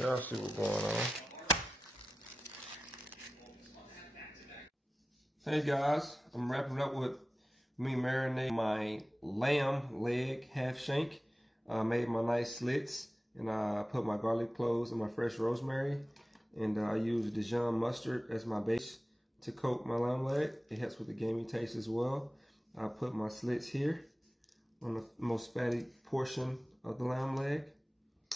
Y'all see what's going on. Hey guys, I'm wrapping up with me marinating my lamb leg half shank. Made my nice slits, and I put my garlic cloves and my fresh rosemary, and I use Dijon mustard as my base to coat my lamb leg. It helps with the gamey taste as well. I put my slits here on the most fatty portion of the lamb leg,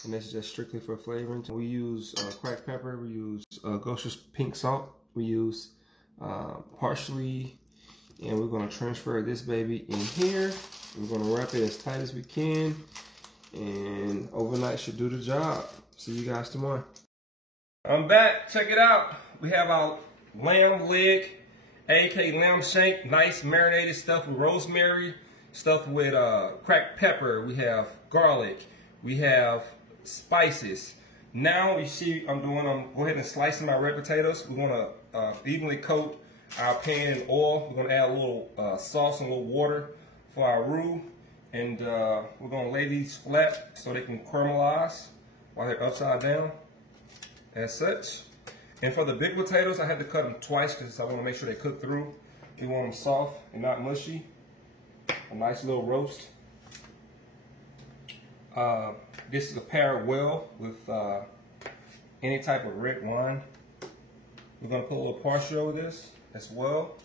and that's just strictly for flavoring. We use cracked pepper, we use Gosher's pink salt, we use parsley, and we're going to transfer this baby in here. We're going to wrap it as tight as we can, and overnight should do the job. See you guys tomorrow. I'm back. Check it out. We have our lamb leg, aka lamb shank, nice marinated, stuffed with rosemary, stuffed with cracked pepper. We have garlic. We have spices. Now you see I'm go ahead and slicing my red potatoes. We're gonna evenly coat our pan in oil. We're gonna add a little sauce and a little water for our roux, and we're gonna lay these flat so they can caramelize while they're upside down, as such. And for the big potatoes, I had to cut them twice because I want to make sure they cook through. We want them soft and not mushy. A nice little roast. This is a pair well with any type of red wine. We're gonna put a little parsley over this as well.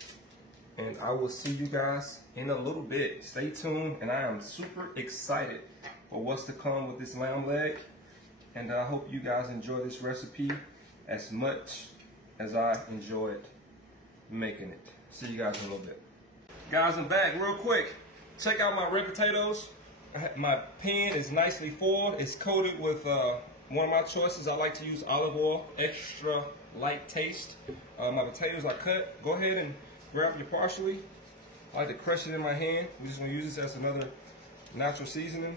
And I will see you guys in a little bit. Stay tuned, and I am super excited for what's to come with this lamb leg. And I hope you guys enjoy this recipe as much as I enjoyed making it. See you guys in a little bit. Guys, I'm back real quick. Check out my red potatoes. My pan is nicely foiled. It's coated with one of my choices. I like to use olive oil, extra light taste. My potatoes are cut. Go ahead and grab your parsley. I like to crush it in my hand. We're just gonna use this as another natural seasoning.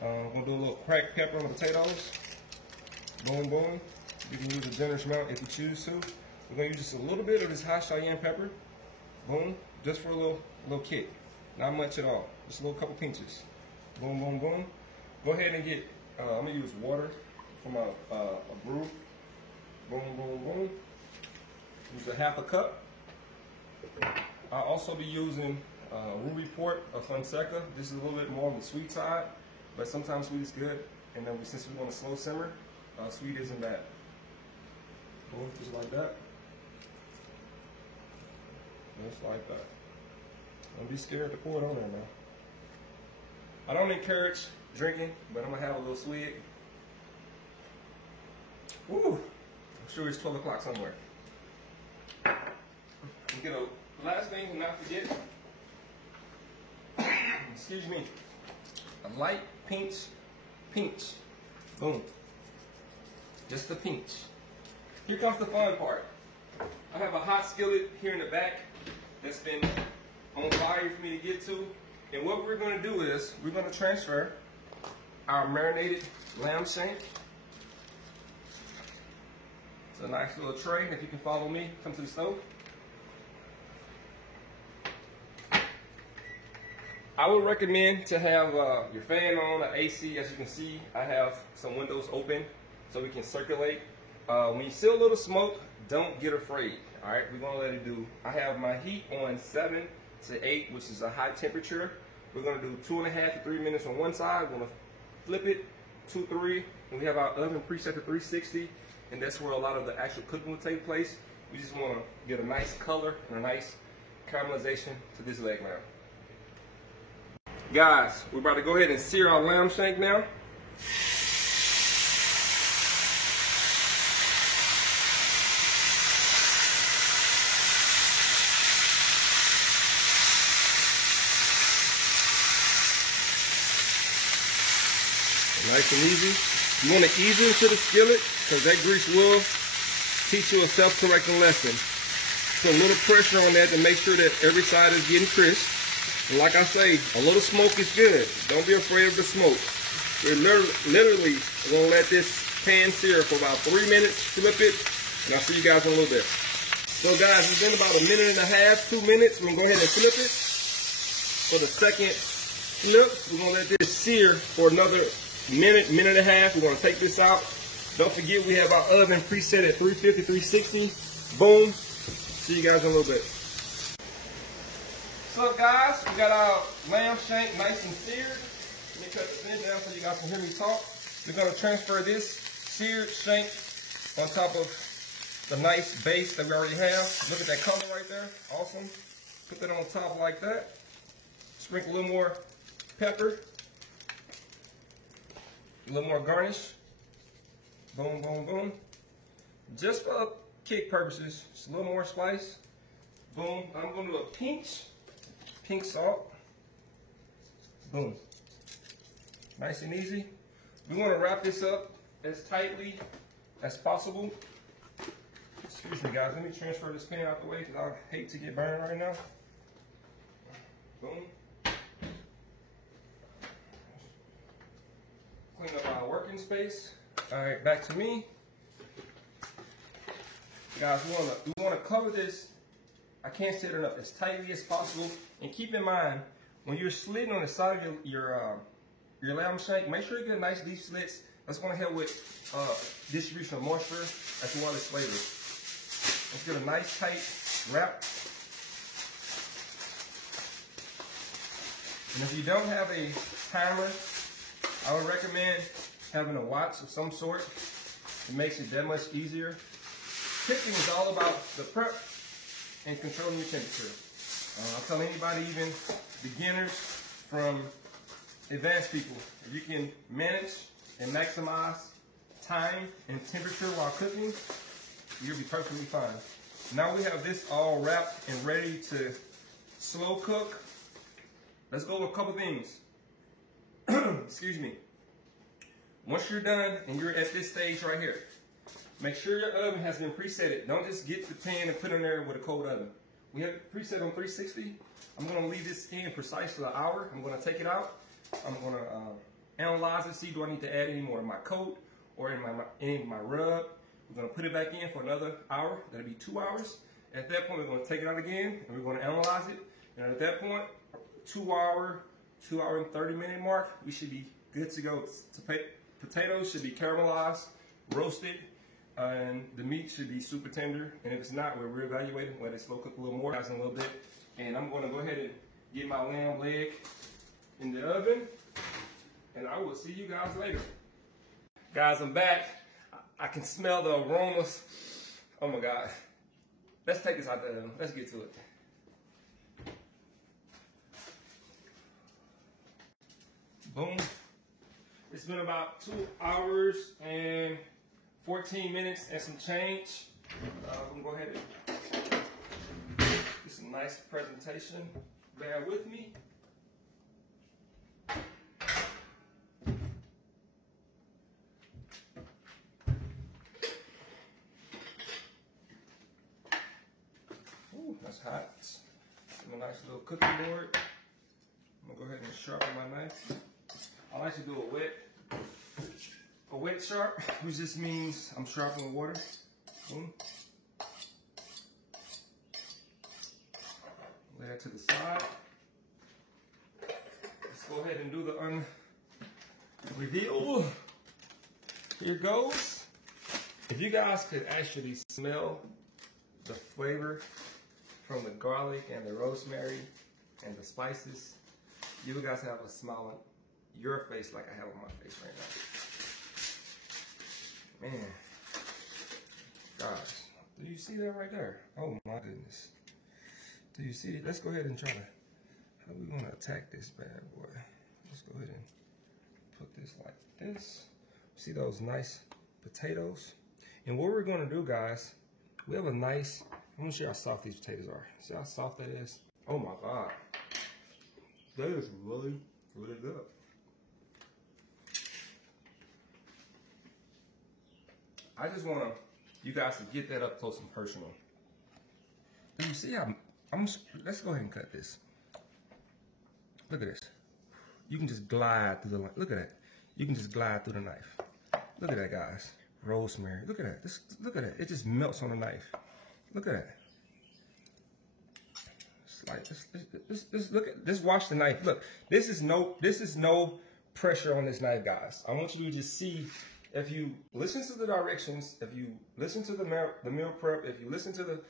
We're gonna do a little cracked pepper on the potatoes. Boom, boom. You can use a generous amount if you choose to. We're gonna use just a little bit of this hot cayenne pepper. Boom, just for a little kick. Not much at all. Just a little couple pinches. Boom, boom, boom. Go ahead and get, I'm gonna use water from a brew. Boom, boom, boom. Use a half a cup. I'll also be using Ruby Port of Fonseca. This is a little bit more on the sweet side, but sometimes sweet is good. And then since we want a slow simmer, sweet isn't bad. Boom, just like that. Just like that. Don't be scared to pour it on there now. I don't encourage drinking, but I'm gonna have a little swig. Woo! I'm sure it's 12 o'clock somewhere. And get a last thing to not forget. Excuse me. A light pinch. Boom. Just a pinch. Here comes the fun part. I have a hot skillet here in the back that's been on fire for me to get to. And what we're gonna do is, we're gonna transfer our marinated lamb shank. It's a nice little tray, and if you can follow me, come to the stove. I would recommend to have your fan on, the AC. As you can see, I have some windows open so we can circulate. When you see a little smoke, don't get afraid. All right, we're gonna let it do. I have my heat on 7 to 8, which is a high temperature. We're gonna do 2.5 to 3 minutes on one side. We're gonna flip it 2, 3, and we have our oven preset to 360, and that's where a lot of the actual cooking will take place. We just wanna get a nice color and a nice caramelization to this leg lamb. Guys, we're about to go ahead and sear our lamb shank now. Nice and easy. You want to ease it into the skillet because that grease will teach you a self-correcting lesson. Put a little pressure on that to make sure that every side is getting crisp. And like I say, a little smoke is good. Don't be afraid of the smoke. We're literally going to let this pan sear for about 3 minutes, flip it, and I'll see you guys in a little bit. So guys, it's been about 1.5 minutes, 2 minutes. We're going to go ahead and flip it. For the second flip, we're going to let this sear for another minute, minute and a half. We're going to take this out, Don't forget we have our oven preset at 350, 360. Boom. See you guys in a little bit. What's up, guys? We got our lamb shank nice and seared. Let me cut this in down so you guys can hear me talk. We're going to transfer this seared shank on top of the nice base that we already have. Look at that color right there. Awesome. Put that on top like that. Sprinkle a little more pepper. A little more garnish. Boom, boom, boom. Just for kick purposes, just a little more spice. Boom. I'm going to do a pink salt. Boom. Nice and easy. We want to wrap this up as tightly as possible. Excuse me, guys. Let me transfer this pan out the way because I hate to get burned right now. Boom. Clean up our working space. All right, back to me. Guys, we want to cover this. I can't say it enough, as tightly as possible. And keep in mind, when you're slitting on the side of your lamb shank, make sure you get nice deep slits. That's going to help with distribution of moisture as well as flavor. Let's get a nice tight wrap. And if you don't have a timer, I would recommend having a watch of some sort. It makes it that much easier. Cooking is all about the prep and controlling your temperature. I'll tell anybody, even beginners from advanced people, if you can manage and maximize time and temperature while cooking, you'll be perfectly fine. Now we have this all wrapped and ready to slow cook. Let's go with a couple things. Excuse me. Once you're done and you're at this stage right here, make sure your oven has been presetted. Don't just get the pan and put it in there with a cold oven. We have it preset on 360. I'm going to leave this in precisely an hour. I'm going to take it out. I'm going to analyze it, see do I need to add any more to my coat or any of my rub. We're going to put it back in for another hour. That'll be 2 hours. At that point, we're going to take it out again and we're going to analyze it. And at that point, 2 hour and 30-minute mark, we should be good to go. Potatoes should be caramelized, roasted, and the meat should be super tender. And if it's not, we're reevaluating, let it slow cook a little more, guys, in a little bit. And I'm going to go ahead and get my lamb leg in the oven, and I will see you guys later. Guys, I'm back. I can smell the aromas. Oh my God. Let's take this out the oven. Let's get to it. Boom. It's been about 2 hours and 14 minutes and some change. I'm gonna go ahead and get some nice presentation. Bear with me. Ooh, that's hot. A nice little cooking board. I'm gonna go ahead and sharpen my knife. I like to do a wet sharp, which just means I'm sharpening water. Boom. Lay that to the side. Let's go ahead and do the reveal. Here goes. If you guys could actually smell the flavor from the garlic and the rosemary and the spices, you guys have a smile on your face like I have on my face right now. Man, guys, do you see that right there? Oh my goodness. Do you see it? Let's go ahead and try to, how are we gonna attack this bad boy? Let's go ahead and put this like this. See those nice potatoes? And what we're gonna do, guys, we have a nice, I'm gonna show you how soft these potatoes are. See how soft that is? Oh my God. That is really, really good. I just want you guys to get that up close and personal. Do you see how let's go ahead and cut this. Look at this. You can just glide through the, look at that. You can just glide through the knife. Look at that, guys. Rosemary. Look at that. Look at that. It just melts on the knife. Look at that. It's like, look at, just watch the knife. Look, this is no pressure on this knife, guys. I want you to just see if you listen to the directions, if you listen to the meal prep, if you listen to the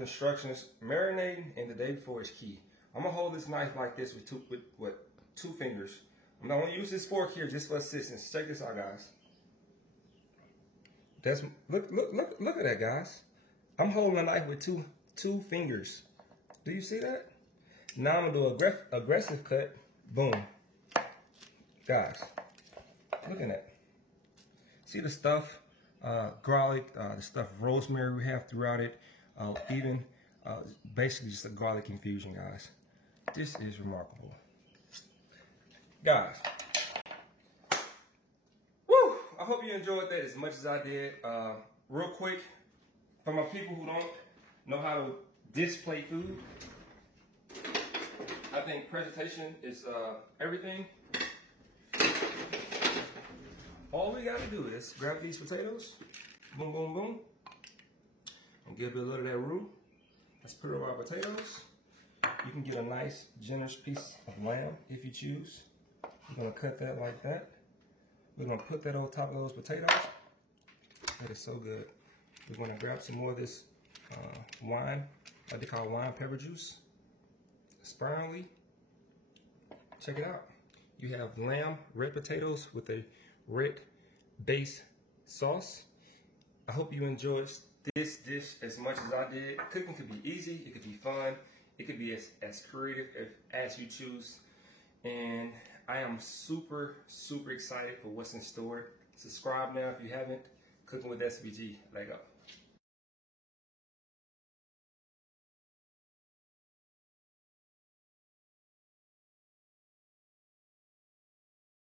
instructions, marinating and the day before is key. I'm gonna hold this knife like this with two fingers. I'm not gonna use this fork here just for assistance. Check this out, guys. That's look at that, guys. I'm holding a knife with two fingers. Do you see that? Now I'm gonna do aggressive cut. Boom, guys. Look at that. See the stuff, garlic, the stuff rosemary we have throughout it, even basically just a garlic infusion, guys. This is remarkable, guys. Woo! I hope you enjoyed that as much as I did. Real quick, for my people who don't know how to display food, I think presentation is everything. All we gotta do is grab these potatoes, boom, boom, boom, and give it a little of that roux. Let's put it over our potatoes. You can get a nice, generous piece of lamb if you choose. We're gonna cut that like that. We're gonna put that on top of those potatoes. That is so good. We're gonna grab some more of this wine, what they call wine pepper juice, sparingly. Check it out. You have lamb, red potatoes with a red base sauce. I hope you enjoyed this dish as much as I did. Cooking could be easy, it could be fun, it could be as creative as you choose. And I am super, super excited for what's in store. Subscribe now if you haven't. Cooking with SVG. Let go.